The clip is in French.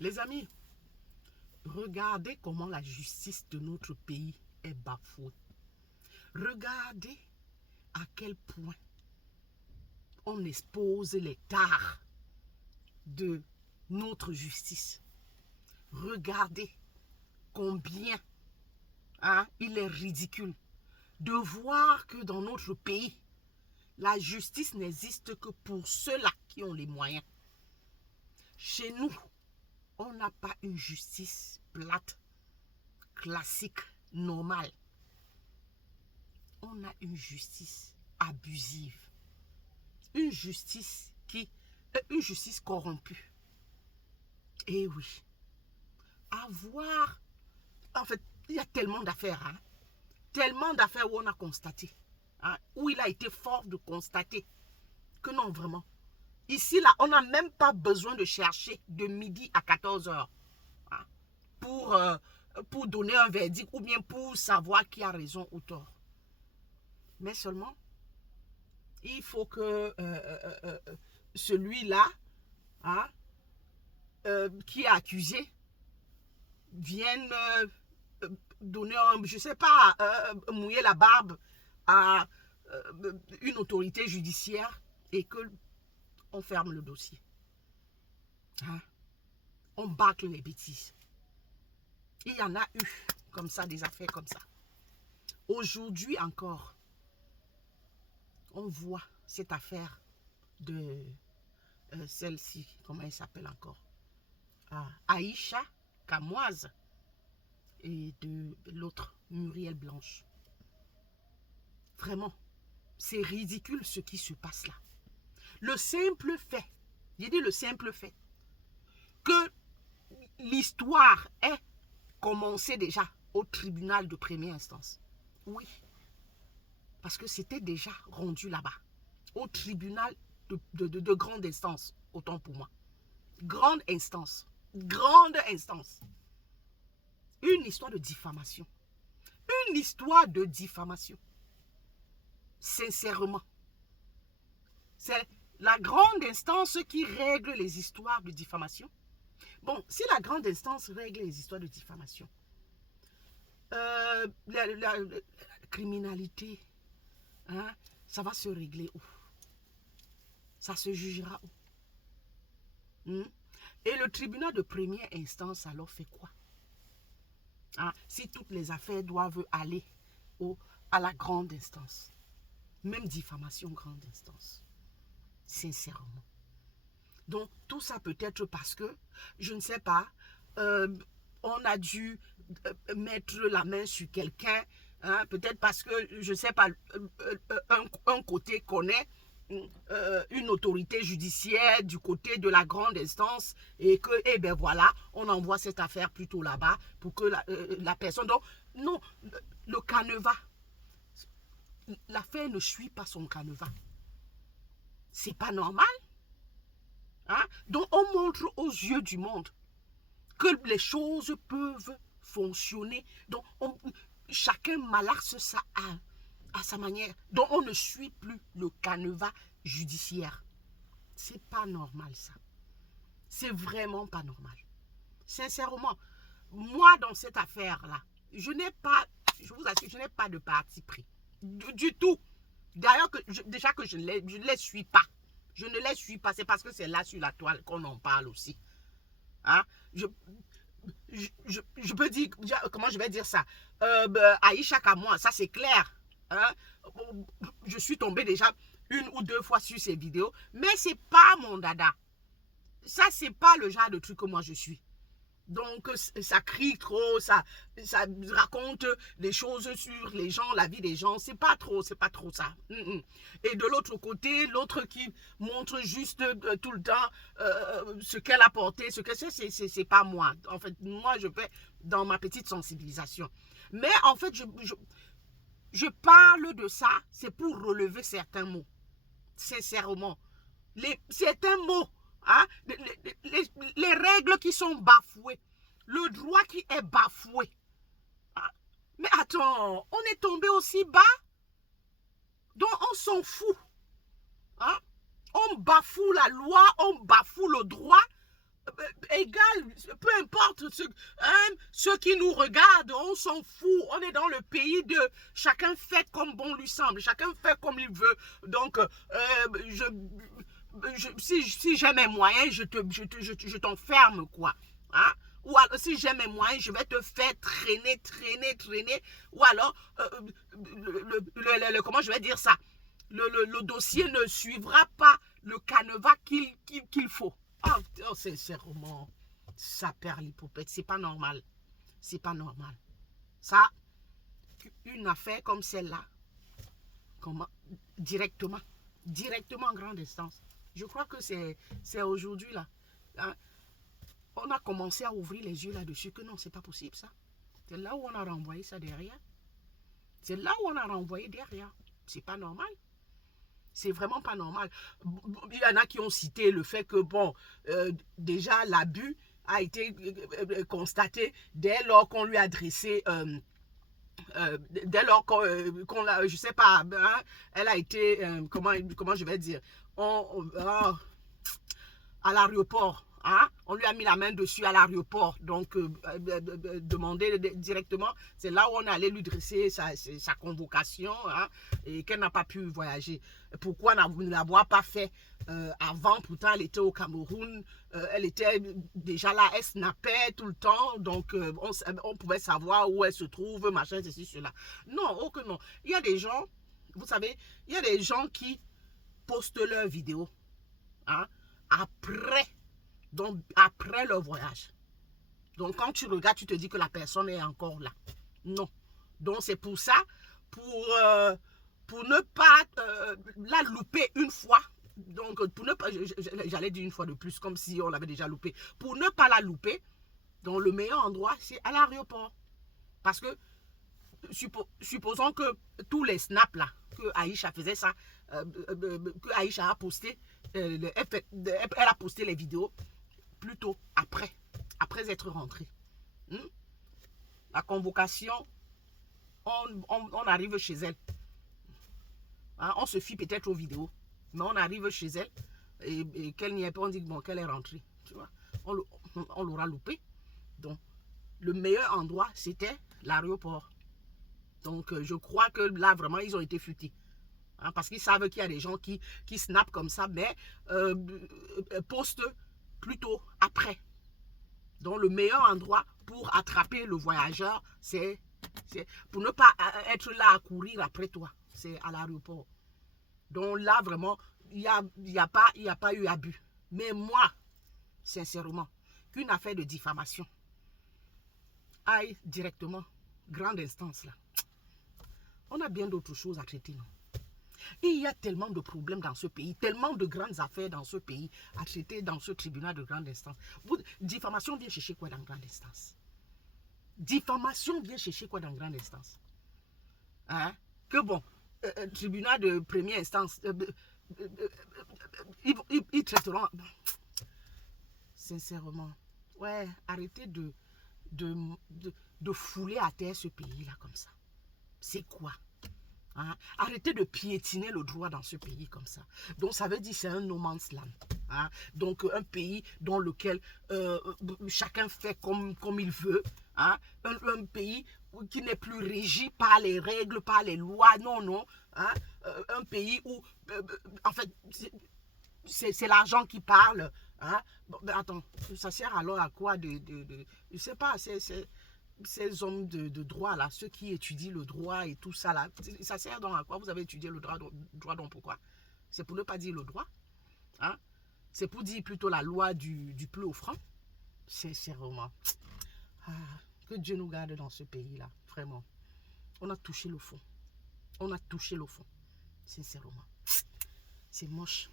Les amis, regardez comment la justice de notre pays est bafouée. Regardez à quel point on expose les tares de notre justice. Regardez combien il est ridicule de voir que dans notre pays, la justice n'existe que pour ceux-là qui ont les moyens. Chez nous, on n'a pas une justice plate, classique, normale. On a une justice abusive. Une justice corrompue. Et oui. En fait, il y a tellement d'affaires. Tellement d'affaires où on a constaté. Où il a été fort de constater que non, vraiment. Ici, là, on n'a même pas besoin de chercher de midi à 14h pour donner un verdict ou bien pour savoir qui a raison ou tort. Mais seulement, il faut que celui-là qui est accusé vienne donner je ne sais pas, mouiller la barbe à une autorité judiciaire et que on ferme le dossier. On bâcle les bêtises. Il y en a eu comme ça, des affaires comme ça. Aujourd'hui encore, on voit cette affaire de celle-ci, comment elle s'appelle encore, Aïcha Kamoise et de l'autre, Muriel Blanche. Vraiment, c'est ridicule ce qui se passe là. Le simple fait, j'ai dit le simple fait, que l'histoire est commencée déjà au tribunal de première instance. Oui, parce que c'était déjà rendu là-bas, au tribunal de grande instance, autant pour moi. Grande instance. Grande instance. Une histoire de diffamation. Une histoire de diffamation. Sincèrement. C'est la grande instance qui règle les histoires de diffamation. Bon, si la grande instance règle les histoires de diffamation, la criminalité, ça va se régler où? Ça se jugera où? Et le tribunal de première instance alors fait quoi? Si toutes les affaires doivent aller à la grande instance, même diffamation grande instance, sincèrement. Donc tout ça peut être parce que, je ne sais pas, on a dû mettre la main sur quelqu'un, peut-être parce que, je ne sais pas, un côté connaît une autorité judiciaire du côté de la grande instance et que, eh ben voilà, on envoie cette affaire plutôt là-bas pour que la personne... Donc, non, le canevas, l'affaire ne suit pas son canevas. C'est pas normal. Donc, on montre aux yeux du monde que les choses peuvent fonctionner. Donc, chacun malaxe ça à sa manière. Donc, on ne suit plus le canevas judiciaire. C'est pas normal, ça. C'est vraiment pas normal. Sincèrement, moi, dans cette affaire-là, je vous assure, je n'ai pas de parti pris. Du tout. D'ailleurs, déjà que je ne les suis pas. Je ne les suis pas. C'est parce que c'est là sur la toile qu'on en parle aussi. Je peux dire, comment je vais dire ça? Aïcha Kamoa, ça c'est clair. Je suis tombée déjà 1 ou 2 fois sur ces vidéos, mais c'est pas mon dada. Ça, c'est pas le genre de truc que moi je suis. Donc, ça crie trop, ça raconte des choses sur les gens, la vie des gens. C'est pas trop ça. Et de l'autre côté, l'autre qui montre juste tout le temps ce qu'elle a porté, ce que c'est pas moi. En fait, moi, je vais dans ma petite sensibilisation. Mais en fait, je parle de ça, c'est pour relever certains mots. Sincèrement. Certains mots. Les règles qui sont bafouées, le droit qui est bafoué. Mais attends, on est tombé aussi bas, donc on s'en fout. On bafoue la loi, on bafoue le droit égal, peu importe ceux qui nous regardent, on s'en fout. On est dans le pays de chacun fait comme bon lui semble, chacun fait comme il veut. Donc, si j'ai mes moyens, je t'enferme, quoi. Hein? Ou alors, si j'ai mes moyens, je vais te faire traîner. Ou alors, comment je vais dire ça? Le dossier ne suivra pas le canevas qu'il faut. Oh, sincèrement, ça perd l'hypopète. C'est pas normal. C'est pas normal. Ça, une affaire comme celle-là, comment, directement en grande instance. Je crois que c'est aujourd'hui, là. Hein, on a commencé à ouvrir les yeux là-dessus, que non, c'est pas possible, ça. C'est là où on a renvoyé ça derrière. C'est là où on a renvoyé derrière. C'est pas normal. C'est vraiment pas normal. Il y en a qui ont cité le fait que, bon, déjà, l'abus a été constaté dès lors qu'on lui a adressé... dès lors qu'on l'a, je sais pas, hein, elle a été, comment je vais dire, à l'aéroport. Hein? On lui a mis la main dessus à l'aéroport. Donc, demander directement, c'est là où on est allé lui dresser sa convocation, hein, et qu'elle n'a pas pu voyager. Pourquoi ne l'avoir pas fait avant? Pourtant, elle était au Cameroun, elle était déjà là, elle snappait tout le temps, donc on pouvait savoir où elle se trouve, machin, ceci, cela. Non, oh que non. Il y a des gens, vous savez, il y a des gens qui postent leurs vidéos, hein, après leur voyage. Donc, quand tu regardes, tu te dis que la personne est encore là. Non. Donc, c'est pour ça, pour ne pas la louper une fois. Donc, pour ne pas, j'allais dire une fois de plus, comme si on l'avait déjà loupé. Pour ne pas la louper, donc le meilleur endroit, c'est à l'aéroport. Parce que, supposons que tous les snaps là, que Aïcha faisait ça, que Aïcha a posté, elle a posté les vidéos plutôt après être rentré. La convocation, on arrive chez elle. Hein, on se fie peut-être aux vidéos, mais on arrive chez elle et qu'elle n'y est pas, on dit bon, qu'elle est rentrée. Tu vois, on l'aura loupé. Donc, le meilleur endroit, c'était l'aéroport. Donc, je crois que là, vraiment, ils ont été futés. Hein, parce qu'ils savent qu'il y a des gens qui snappent comme ça, mais postent plutôt après. Donc, le meilleur endroit pour attraper le voyageur, c'est pour ne pas être là à courir après toi. C'est à l'aéroport. Donc là, vraiment, il n'y a pas eu abus. Mais moi, sincèrement, qu'une affaire de diffamation aille directement, grande instance là, on a bien d'autres choses à traiter, non? Il y a tellement de problèmes dans ce pays, tellement de grandes affaires dans ce pays à traiter dans ce tribunal de grande instance. Diffamation vient chercher quoi dans grande instance? Diffamation vient chercher quoi dans grande instance? Hein? Que bon, tribunal de première instance, ils traiteront. Sincèrement, ouais, arrêtez de fouler à terre ce pays-là comme ça. C'est quoi? Hein? Arrêtez de piétiner le droit dans ce pays comme ça. Donc, ça veut dire que c'est un no man's land. Hein? Donc, un pays dans lequel chacun fait comme il veut. Hein? Un pays qui n'est plus régi par les règles, par les lois. Non, non. Hein? Un pays où, en fait, c'est l'argent qui parle. Hein? Bon, ben, attends, ça sert alors à quoi je sais pas, ces hommes de droit là, ceux qui étudient le droit et tout ça là, ça sert donc à quoi? Vous avez étudié le droit donc pourquoi? C'est pour ne pas dire le droit, hein? C'est pour dire plutôt la loi du plus offrant. Sincèrement, que Dieu nous garde dans ce pays là, vraiment. On a touché le fond. On a touché le fond, sincèrement. C'est moche.